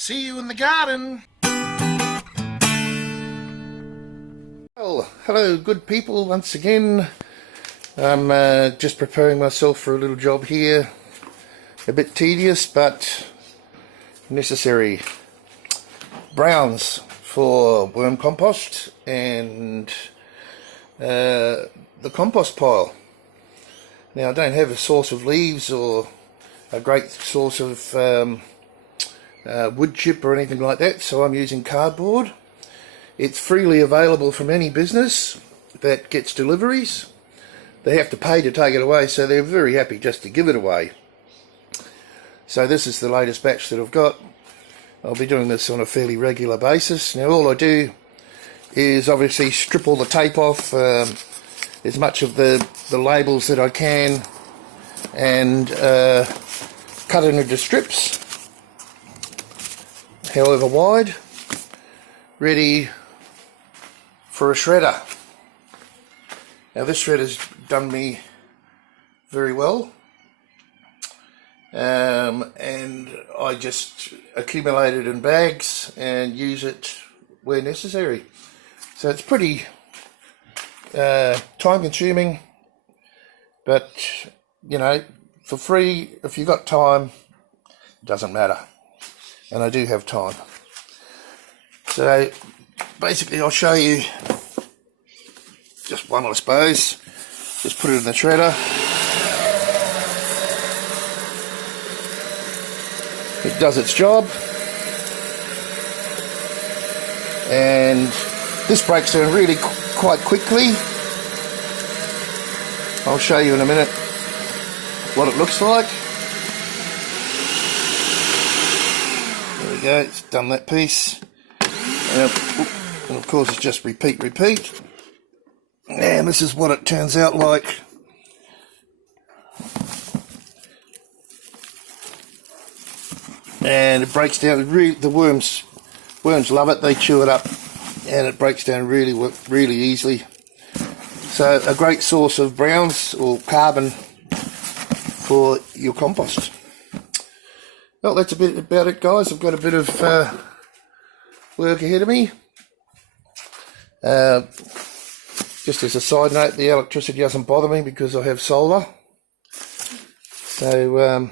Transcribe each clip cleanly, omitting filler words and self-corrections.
See you in the garden. Well, hello good people once again. I'm just preparing myself for a little job here. A bit tedious but necessary. Browns for worm compost and the compost pile. Now I don't have a source of leaves or a great source of wood chip or anything like that, so I'm using cardboard. It's freely available from any business that gets deliveries. They have to pay to take it away, so they're very happy just to give it away. So this is the latest batch that I've got. I'll be doing this on a fairly regular basis. Now all I do is obviously strip all the tape off, as much of the labels that I can, and cut it into strips, however wide, ready for a shredder. Now this shredder's done me very well, and I just accumulate it in bags and use it where necessary. So it's pretty time consuming, but you know, for free, if you've got time, it doesn't matter. And I do have time. So basically I'll show you just one, I suppose. Just put it in the shredder. It does its job. And this breaks down really quite quickly. I'll show you in a minute what it looks like. There we go, it's done that piece. And of course it's just repeat. And this is what it turns out like. And it breaks down, the worms love it, they chew it up, and it breaks down really easily. So a great source of browns or carbon for your compost. Well, that's a bit about it, guys. I've got a bit of work ahead of me. Just as a side note, the electricity doesn't bother me because I have solar. So,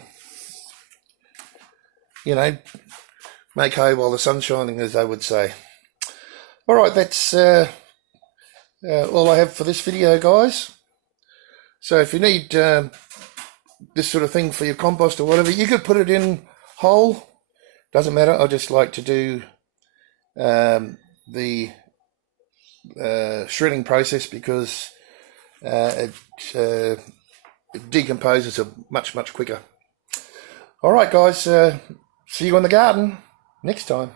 you know, make hay while the sun's shining, as they would say. Alright, that's all I have for this video, guys. So if you need this sort of thing for your compost or whatever, you could put it in whole. Doesn't matter, I just like to do the shredding process because it decomposes much quicker. Alright guys, see you in the garden next time.